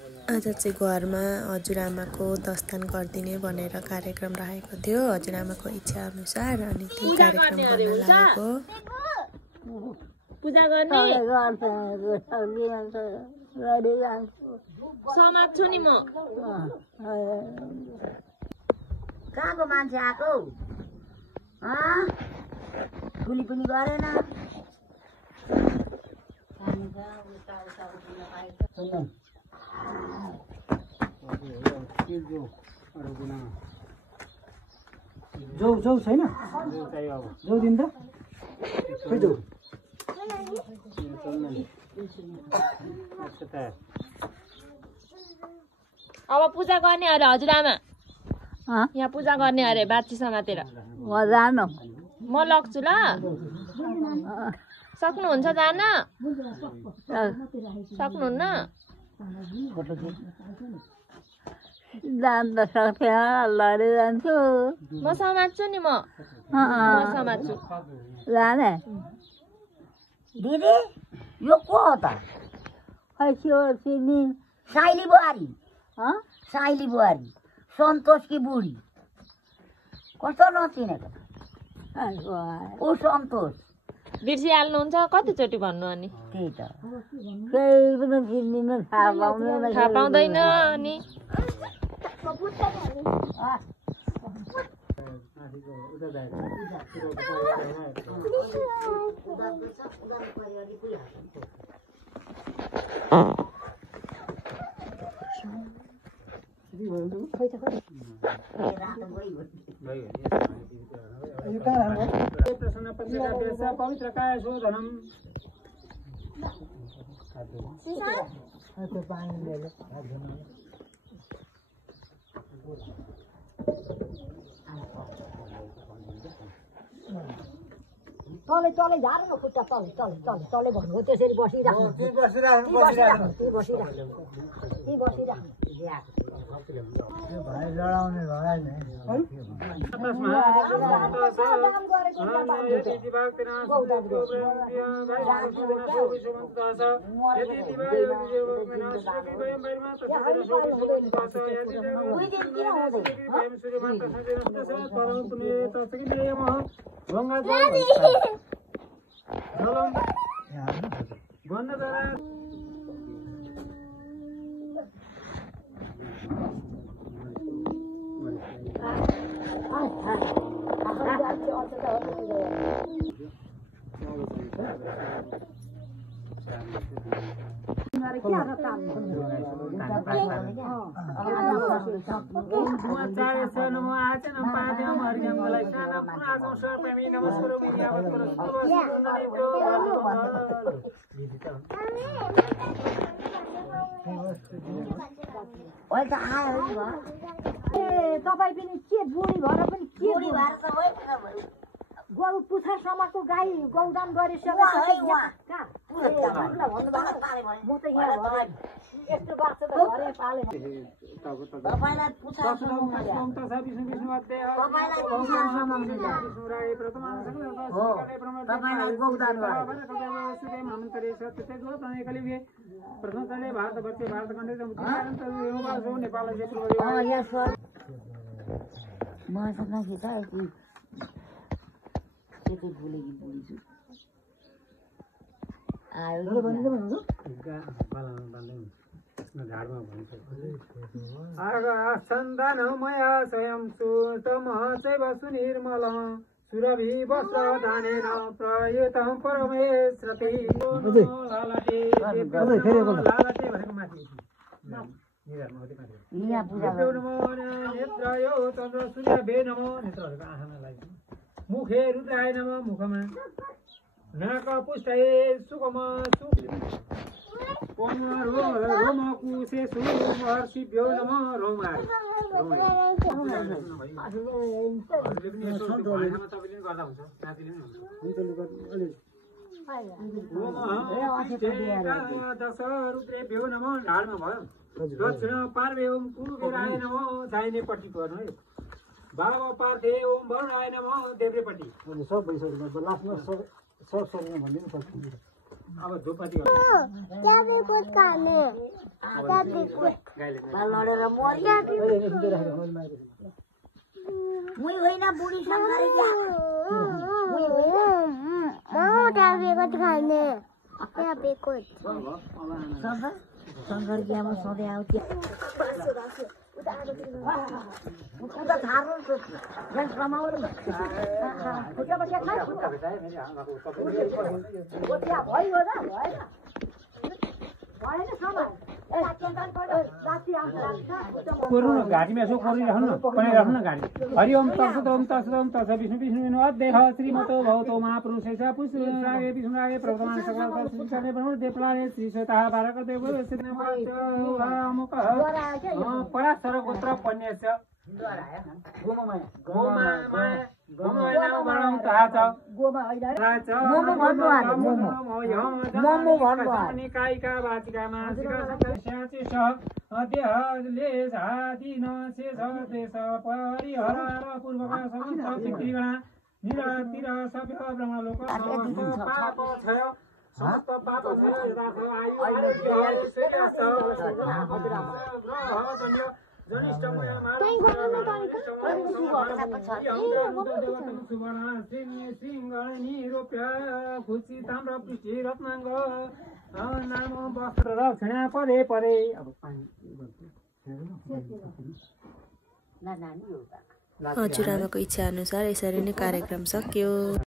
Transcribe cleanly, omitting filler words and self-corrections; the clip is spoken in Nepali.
आज चाहिँ घरमा हजुरआमाको दस्तान गरिदिने भनेर कार्यक्रम राखेको थियो। हजुरआमाको इच्छा अनुसार अनि त्यही कार्यक्रम गर्न लागेको। पूजा गर्ने समात्छु नि म। कहाँको मान्छे आएको? फुली पनि गरेन। जौ छैन? जौ दिन त खै जौ अब पूजा गर्ने अरे हजुरआमा। यहाँ पूजा गर्ने अरे बाछी समातेर। म लग्छु ल। सक्नुहुन्छ जान? सक्नुहुन्न? जान त सक्थ्यो, लडे जान्छु। म समात्छु नि म समात्छु। जाने दिदी यो को हो त? खै सिनी साइली बुहारी। साइली बुहारी सन्तोषकी बुढी। कस्तो नचिनेको? ऊ सन्तोष। बिर्सिहाल्नुहुन्छ? कतिचोटि भन्नु अनि? त्यही त केही पनि चिन्दिनँ, थाहा पाउँदैन। थाहा पाउँदैन अनि पवित्र काय शोधनम तलै तलै झार्नु खुट्टा तलै तलै तलै तलै भन्नु हो। त्यसरी बसिराख्नु। तपाईँ पनि के बुढी भएर पनि के गरु पुछा समाजको गाई गौदान गरेपछि म त यहाँ यस्तो बाँच्छ त घरै पाले। तपाईँलाई पुछा गौदान भुलेकी बुढी छु। सन्तानमया स्वयं सुतमः चैव सुनिर्मलः सुरभि वस्त्र दानेन प्रयुतः परमेश्वरते लालटे भनेको माथि नेत्रयो चन्द्र सूर्यभे नमो। नेत्रहरूको आँखामा लाग्छ। मुखे रुद्राय नमः मुखमा। नाक पुष्टये सुखम रोमकुशे सुमहर्षिभ्यो नमः। रोमाय दश रुद्रेभ्यो नमः। ढाडमा भयो। दक्षिण पार्वे ओम कुबेराय नमः। दाहिनेपट्टि गर्नु है। बाम पार्थे ओम वरुणाय नमः। देब्रेपट्टि सब भइसक्यो। लास्टमा सब भनिदिनु सक्छु। अब झोपडी लडेर मुई होइन बुढी शङ्कर शङ्कर ग्यामा सधैँ आउँथ्यो उता थारो रमाउनु भयो र कोर्नु न घाँटीमा यसो कोरिराख्नु न बनाइराख्नु न घाँटी हरि ओम तत्सत ओम तत्सत ओम तत्सत विष्णु विष्णु विष्णु अध्यय श्रीमतो भवतो महापुरुषेश पुष्परागे विष्णुरागे प्रवर्तमान सकल श्रीचरणे ब्रह्म देवलाले श्री स्वतः बालकदेव अमुक पराशर गोत्र पन्यस्य रक्षणा परे परे अब हजुरआमाको इच्छा अनुसार यसरी नै कार्यक्रम सक्यो।